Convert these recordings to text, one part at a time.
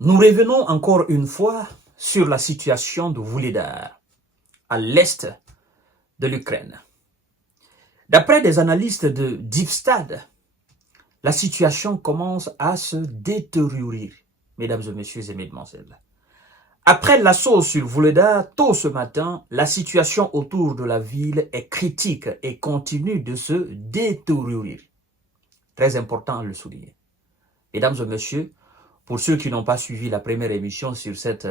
Nous revenons encore une fois sur la situation de Vuhledar, à l'est de l'Ukraine. D'après des analystes de Deepstad, la situation commence à se détériorer, mesdames et messieurs et mesdemoiselles. Après l'assaut sur Vuhledar, tôt ce matin, la situation autour de la ville est critique et continue de se détériorer. Très important à le souligner. Mesdames et messieurs, pour ceux qui n'ont pas suivi la première émission sur cette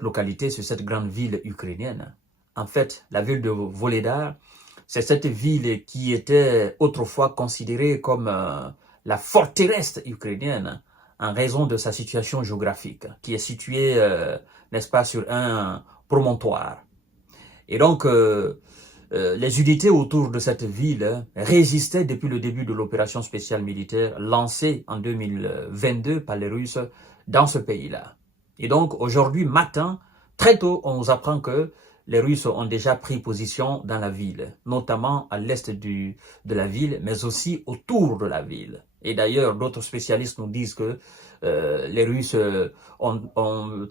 localité, sur cette grande ville ukrainienne, en fait, la ville de Vuhledar, c'est cette ville qui était autrefois considérée comme la forteresse ukrainienne en raison de sa situation géographique, qui est située, n'est-ce pas, sur un promontoire. Et donc, les unités autour de cette ville résistaient depuis le début de l'opération spéciale militaire lancée en 2022 par les Russes dans ce pays-là. Et donc, aujourd'hui matin, très tôt, on nous apprend que les Russes ont déjà pris position dans la ville, notamment à l'est de la ville, mais aussi autour de la ville. Et d'ailleurs, d'autres spécialistes nous disent que les Russes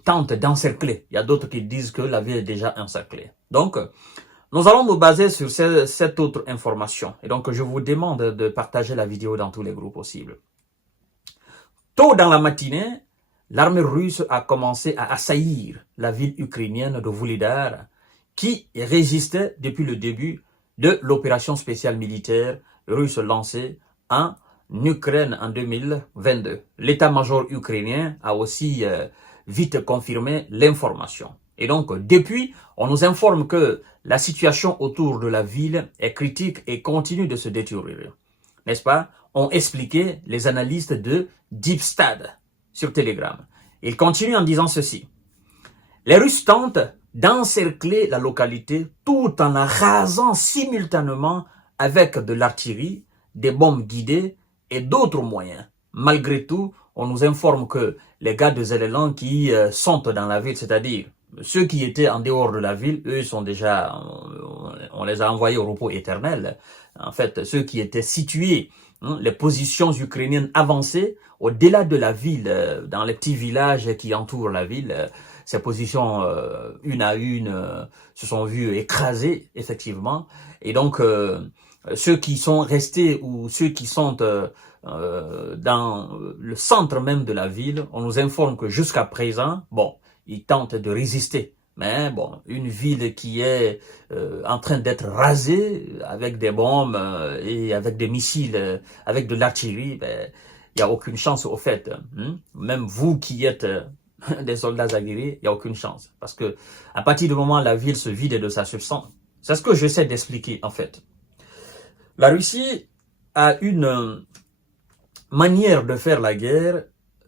tentent d'encercler. Il y a d'autres qui disent que la ville est déjà encerclée. Donc, nous allons nous baser sur cette autre information. Et donc, je vous demande de partager la vidéo dans tous les groupes possibles. Tôt dans la matinée, l'armée russe a commencé à assaillir la ville ukrainienne de Vuhledar, qui résistait depuis le début de l'opération spéciale militaire russe lancée en Ukraine en 2022. L'état-major ukrainien a aussi vite confirmé l'information. Et donc, depuis, on nous informe que la situation autour de la ville est critique et continue de se détériorer. N'est-ce pas? Ont expliqué les analystes de Deepstad sur Telegram. Ils continuent en disant ceci. Les Russes tentent d'encercler la localité tout en la rasant simultanément avec de l'artillerie, des bombes guidées et d'autres moyens. Malgré tout, on nous informe que les gars de Zelenland qui sont dans la ville, c'est-à-dire ceux qui étaient en dehors de la ville, eux sont déjà, on les a envoyés au repos éternel. En fait, ceux qui étaient situés, les positions ukrainiennes avancées, au-delà de la ville, dans les petits villages qui entourent la ville, ces positions, une à une, se sont vues écrasées, effectivement. Et donc, ceux qui sont restés ou ceux qui sont dans le centre même de la ville, on nous informe que jusqu'à présent, bon, ils tentent de résister. Mais bon, une ville qui est en train d'être rasée avec des bombes et avec des missiles, avec de l'artillerie, ben, il n'y a aucune chance au fait. Même vous qui êtes des soldats aguerris, il n'y a aucune chance. Parce que à partir du moment où la ville se vide de sa substance, c'est ce que j'essaie d'expliquer en fait. La Russie a une manière de faire la guerre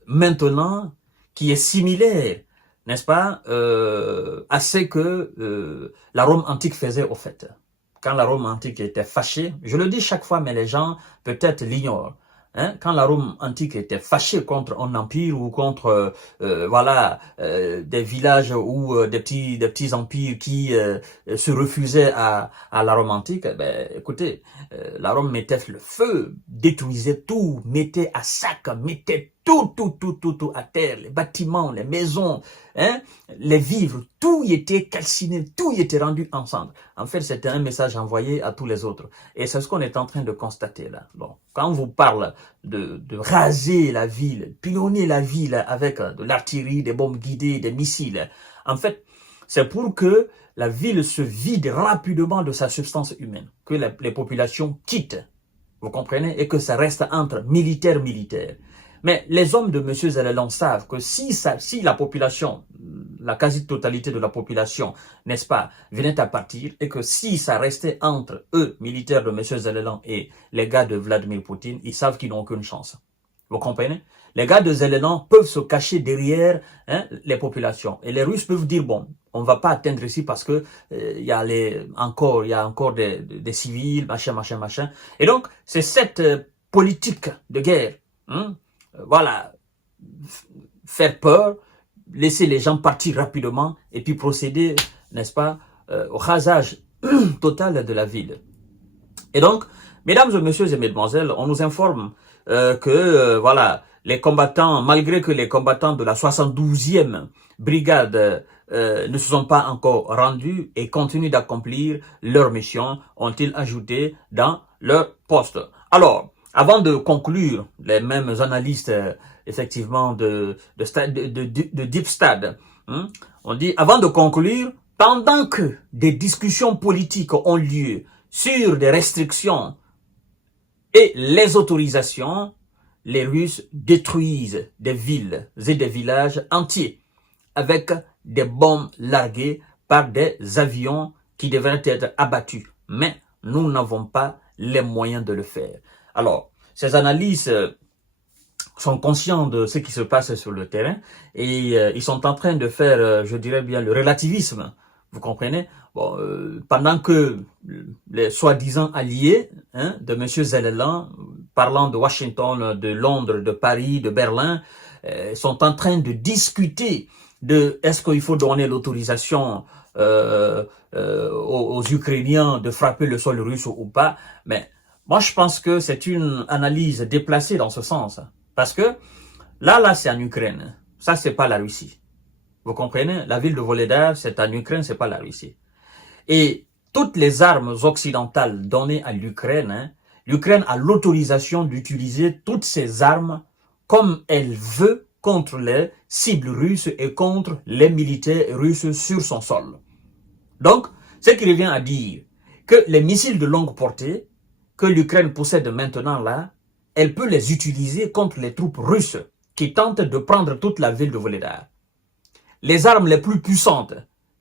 maintenant qui est similaire, n'est-ce pas, à ce que la Rome antique faisait au fait. Quand la Rome antique était fâchée, je le dis chaque fois, mais les gens peut-être l'ignorent. Quand la Rome antique était fâchée contre un empire ou contre voilà des villages ou des petits empires qui se refusaient à la Rome antique, ben écoutez, la Rome mettait le feu, détruisait tout, mettait à sac, mettait tout à terre, les bâtiments, les maisons, les vivres, tout y était calciné, tout y était rendu ensemble. En fait, c'était un message envoyé à tous les autres. Et c'est ce qu'on est en train de constater là. Bon, quand on vous parle de raser la ville, pilonner la ville avec de l'artillerie, des bombes guidées, des missiles, en fait, c'est pour que la ville se vide rapidement de sa substance humaine, que les populations quittent, vous comprenez, et que ça reste entre militaires. Mais les hommes de M. Zelenland savent que si la population, la quasi-totalité de la population, n'est-ce pas, venait à partir, et que si ça restait entre eux, militaires de M. Zelenland, et les gars de Vladimir Poutine, ils savent qu'ils n'ont aucune chance. Vous comprenez? Les gars de Zelenland peuvent se cacher derrière les populations. Et les Russes peuvent dire, bon, on ne va pas atteindre ici parce que il y a encore des civils, machin. Et donc, c'est cette politique de guerre, voilà, faire peur, laisser les gens partir rapidement et puis procéder, n'est-ce pas, au rasage total de la ville. Et donc, mesdames et messieurs et mesdemoiselles, on nous informe que voilà, les combattants, malgré que les combattants de la 72e brigade ne se sont pas encore rendus et continuent d'accomplir leur mission, ont-ils ajouté dans leur poste. Alors, avant de conclure, les mêmes analystes, effectivement, de Deep Stade, on dit, avant de conclure, pendant que des discussions politiques ont lieu sur des restrictions et les autorisations, les Russes détruisent des villes et des villages entiers avec des bombes larguées par des avions qui devraient être abattus. Mais nous n'avons pas les moyens de le faire. Alors, ces analystes sont conscients de ce qui se passe sur le terrain et ils sont en train de faire, je dirais bien, le relativisme. Vous comprenez? Bon, pendant que les soi-disant alliés de M. Zelensky, parlant de Washington, de Londres, de Paris, de Berlin, sont en train de discuter de est-ce qu'il faut donner l'autorisation aux Ukrainiens de frapper le sol russe ou pas. Mais moi, je pense que c'est une analyse déplacée dans ce sens. Parce que là, c'est en Ukraine. Ça, c'est pas la Russie. Vous comprenez? La ville de Volodar, c'est en Ukraine, c'est pas la Russie. Et toutes les armes occidentales données à l'Ukraine, l'Ukraine a l'autorisation d'utiliser toutes ces armes comme elle veut contre les cibles russes et contre les militaires russes sur son sol. Donc, ce qui revient à dire que les missiles de longue portée que l'Ukraine possède maintenant là, elle peut les utiliser contre les troupes russes qui tentent de prendre toute la ville de Volodar. Les armes les plus puissantes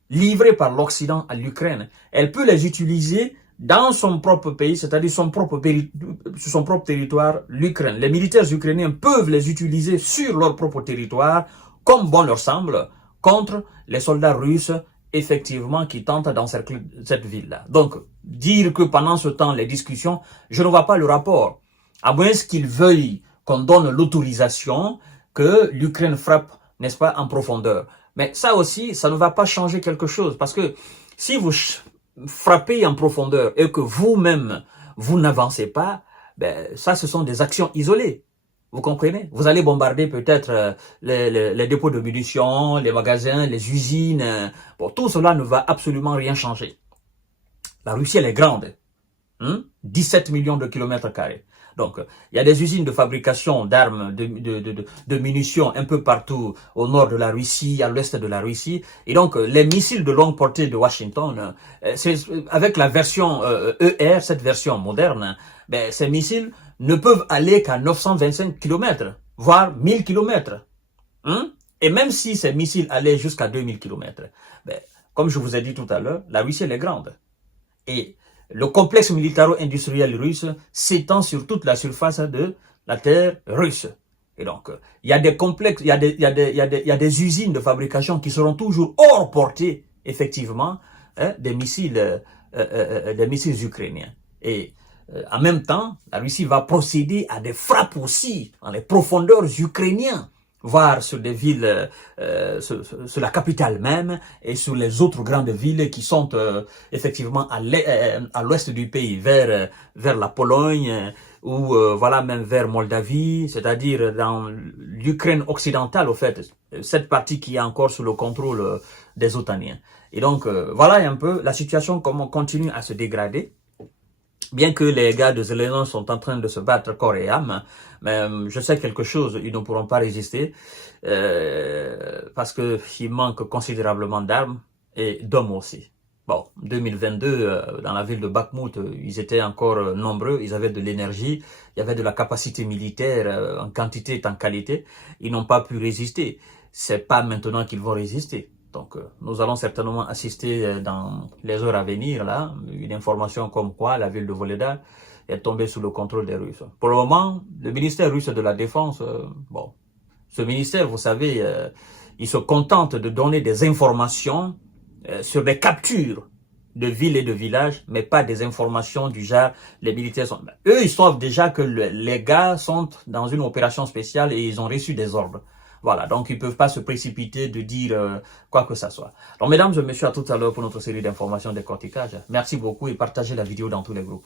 livrées par l'Occident à l'Ukraine, elle peut les utiliser dans son propre pays, c'est-à-dire sur son propre territoire, l'Ukraine. Les militaires ukrainiens peuvent les utiliser sur leur propre territoire, comme bon leur semble, contre les soldats russes, effectivement, qui tentent d'encercler cette ville-là. Donc, dire que pendant ce temps, les discussions, je ne vois pas le rapport. À moins qu'ils veuillent qu'on donne l'autorisation que l'Ukraine frappe, n'est-ce pas, en profondeur. Mais ça aussi, ça ne va pas changer quelque chose. Parce que si vous frappez en profondeur et que vous-même, vous n'avancez pas, ben, ça, ce sont des actions isolées. Vous comprenez? Vous allez bombarder peut-être les dépôts de munitions, les magasins, les usines. Bon, tout cela ne va absolument rien changer. La Russie, elle est grande. 17 millions de kilomètres carrés. Donc, il y a des usines de fabrication d'armes, de munitions un peu partout au nord de la Russie, à l'ouest de la Russie. Et donc, les missiles de longue portée de Washington, avec la version ER, cette version moderne, ben, ces missiles ne peuvent aller qu'à 925 km, voire 1000 km. Et même si ces missiles allaient jusqu'à 2000 km, ben, comme je vous ai dit tout à l'heure, la Russie, elle est grande. Et le complexe militaro-industriel russe s'étend sur toute la surface de la terre russe. Et donc, il y a des complexes, il y a des usines de fabrication qui seront toujours hors portée, effectivement, des missiles ukrainiens. Et en même temps, la Russie va procéder à des frappes aussi dans les profondeurs ukrainiennes, voire sur des villes, sur la capitale même et sur les autres grandes villes qui sont effectivement à l'ouest du pays, vers la Pologne ou voilà même vers Moldavie, c'est-à-dire dans l'Ukraine occidentale au fait, cette partie qui est encore sous le contrôle des Otaniens. Et donc voilà un peu la situation comment continue à se dégrader. Bien que les gars de Zelensky sont en train de se battre corps et âme, mais je sais quelque chose, ils ne pourront pas résister parce qu'il manque considérablement d'armes et d'hommes aussi. Bon, 2022, dans la ville de Bakhmut, ils étaient encore nombreux, ils avaient de l'énergie, il y avait de la capacité militaire en quantité et en qualité. Ils n'ont pas pu résister. C'est pas maintenant qu'ils vont résister. Donc, nous allons certainement assister dans les heures à venir, là, une information comme quoi la ville de Volodar est tombée sous le contrôle des Russes. Pour le moment, le ministère russe de la Défense, bon, ce ministère, vous savez, il se contente de donner des informations sur des captures de villes et de villages, mais pas des informations du genre, les militaires sont... Eux, ils savent déjà que les gars sont dans une opération spéciale et ils ont reçu des ordres. Voilà, donc ils ne peuvent pas se précipiter de dire quoi que ce soit. Donc mesdames et messieurs, à tout à l'heure pour notre série d'informations décortiquage. Merci beaucoup et partagez la vidéo dans tous les groupes.